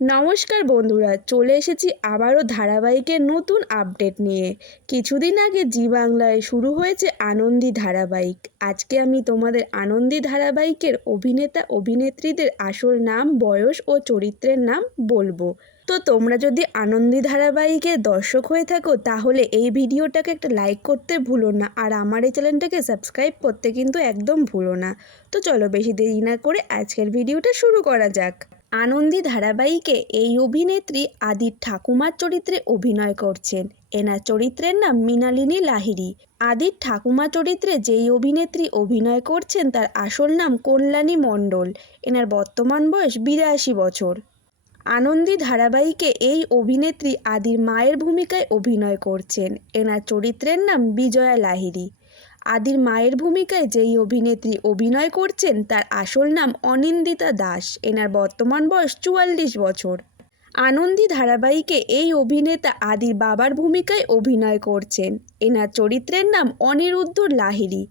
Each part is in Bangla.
নমস্কার বন্ধুরা, চলে এসেছি আবারও ধারাবাহিকের নতুন আপডেট নিয়ে। কিছুদিন আগে জি বাংলায় শুরু হয়েছে আনন্দী ধারাবাহিক। আজকে আমি তোমাদের আনন্দী ধারাবাহিকের অভিনেতা, অভিনেত্রীদের আসল নাম, বয়স ও চরিত্রের নাম বলব। তো তোমরা যদি আনন্দী ধারাবাহিকের দর্শক হয়ে থাকো, তাহলে এই ভিডিওটাকে একটা লাইক করতে ভুলো না, আর আমার এই চ্যানেলটাকে সাবস্ক্রাইব করতে কিন্তু একদম ভুলো না। তো চলো বেশি দেরি না করে আজকের ভিডিওটা শুরু করা যাক। আনন্দী ধারাবাহিকে এই অভিনেত্রী আদির ঠাকুমার চরিত্রে অভিনয় করছেন। এনার চরিত্রের নাম মৃণালিনী লাহিড়ী। আদির ঠাকুমা চরিত্রে যেই অভিনেত্রী অভিনয় করছেন, তার আসল নাম কল্যাণী মণ্ডল। এনার বর্তমান বয়স বিরাশি বছর। আনন্দী ধারাবাহিকে এই অভিনেত্রী আদির মায়ের ভূমিকায় অভিনয় করছেন। এনার চরিত্রের নাম বিজয়া লাহিড়ী। আদির মায়ের ভূমিকায় যেই অভিনেত্রী অভিনয় করছেন, তার আসল নাম অনিন্দিতা দাস। এনার বর্তমান বয়স চুয়াল্লিশ বছর। আনন্দী ধারাবাহিকে এই অভিনেতা আদির বাবার ভূমিকায় অভিনয় করছেন। এনার চরিত্রের নাম অনিরুদ্ধ লাহিড়ী।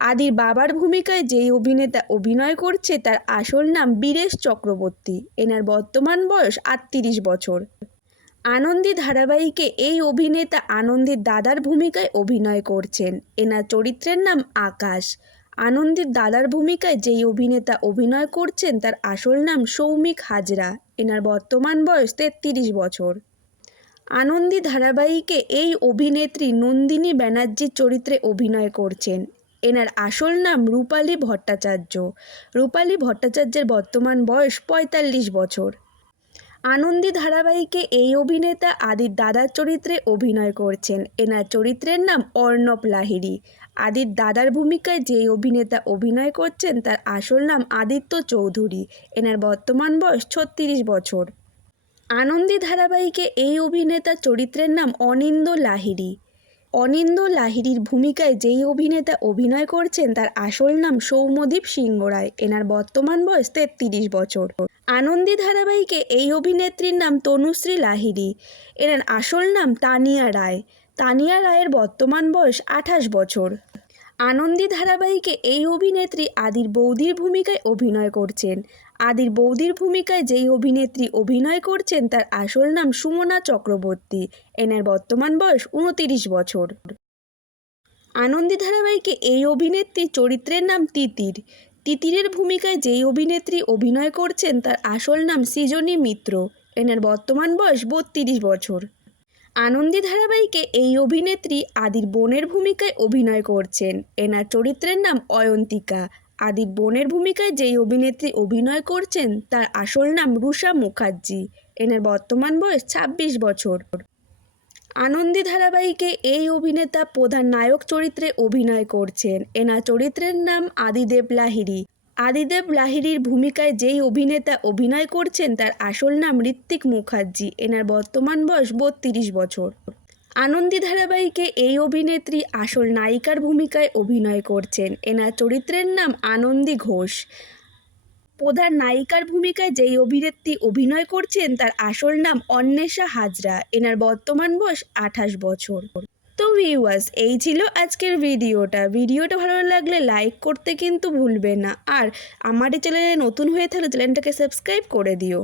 আদির বাবার ভূমিকায় যেই অভিনেতা অভিনয় করছে, তার আসল নাম বীরেশ চক্রবর্তী। এনার বর্তমান বয়স আটত্রিশ বছর। আনন্দী ধারাবাহিকে এই অভিনেতা আনন্দের দাদার ভূমিকায় অভিনয় করছেন। এনার চরিত্রের নাম আকাশ। আনন্দের দাদার ভূমিকায় যেই অভিনেতা অভিনয় করছেন, তার আসল নাম সৌমিক হাজরা। এনার বর্তমান বয়স তেত্রিশ বছর। আনন্দী ধারাবাহিকে এই অভিনেত্রী নন্দিনী ব্যানার্জির চরিত্রে অভিনয় করছেন। এনার আসল নাম রূপালী ভট্টাচার্য। রূপালী ভট্টাচার্যের বর্তমান বয়স পঁয়তাল্লিশ বছর। আনন্দী ধারাবাহিকে এই অভিনেতা আদির দাদার চরিত্রে অভিনয় করছেন। এনার চরিত্রের নাম অর্ণব লাহিড়ি। আদির দাদার ভূমিকায় যে অভিনেতা অভিনয় করছেন, তার আসল নাম আদিত্য চৌধুরী। এনার বর্তমান বয়স ছত্রিশ বছর। আনন্দী ধারাবাহিকে এই অভিনেতা চরিত্রের নাম অনিন্দ লাহিড়ী। অনিন্দ লাহিড়ীর ভূমিকায় যেই অভিনেতা অভিনয় করছেন, তার আসল নাম সৌম্যদীপ সিংহ রায় এনার বর্তমান বয়স তেত্রিশ বছর। আনন্দী ধারাবাহিকে এই অভিনেত্রীর নাম তনুশ্রী লাহিড়ী। এনার আসল নাম তানিয়া রায়। তানিয়া রায়ের বর্তমান বয়স আঠাশ বছর। আনন্দী ধারাবাহিকে এই অভিনেত্রী আদির বৌদির ভূমিকায় অভিনয় করছেন। আদির বৌদির ভূমিকায় যেই অভিনেত্রী অভিনয় করছেন তার আসল নাম সুমনা চক্রবর্তী। এনার বর্তমান বয়স উনতিরিশ বছর। আনন্দী ধারাবাহিকে এই অভিনেত্রীর চরিত্রের নাম তিতির। তিতিরের ভূমিকায় যেই অভিনেত্রী অভিনয় করছেন তার আসল নাম সৃজনী মিত্র। এনার বর্তমান বয়স বত্রিশ বছর। আনন্দী ধারাবাহিকে এই অভিনেত্রী আদির বোনের ভূমিকায় অভিনয় করছেন। এনার চরিত্রের নাম অয়ন্তিকা। আদির বোনের ভূমিকায় যেই অভিনেত্রী অভিনয় করছেন, তার আসল নাম রুষা মুখার্জি। এনার বর্তমান বয়স ছাব্বিশ বছর। আনন্দী ধারাবাহিকে এই অভিনেতা প্রধান নায়ক চরিত্রে অভিনয় করছেন। এনার চরিত্রের নাম আদিদেব লাহিড়ী। আদিদেব লাহিড়ীর ভূমিকায় যেই অভিনেতা অভিনয় করছেন, তার আসল নাম ঋত্বিক মুখার্জি। এনার বর্তমান বয়স বত্রিশ বছর। আনন্দী ধারাবাহিকে এই অভিনেত্রী আসল নায়িকার ভূমিকায় অভিনয় করছেন। এনার চরিত্রের নাম আনন্দী ঘোষ। প্রধান নায়িকার ভূমিকায় যেই অভিনেত্রী অভিনয় করছেন, তার আসল নাম অন্বেষা হাজরা। এনার বর্তমান বয়স আঠাশ বছর। তো ভিউয়ার্স এই ছিল আজকের ভিডিওটা। ভিডিওটা ভালো লাগলে লাইক করতে কিন্তু ভুলবে না। আর আমার এই চ্যানেলে নতুন হয়ে থাকলে চ্যানেলটাকে সাবস্ক্রাইব করে দিও।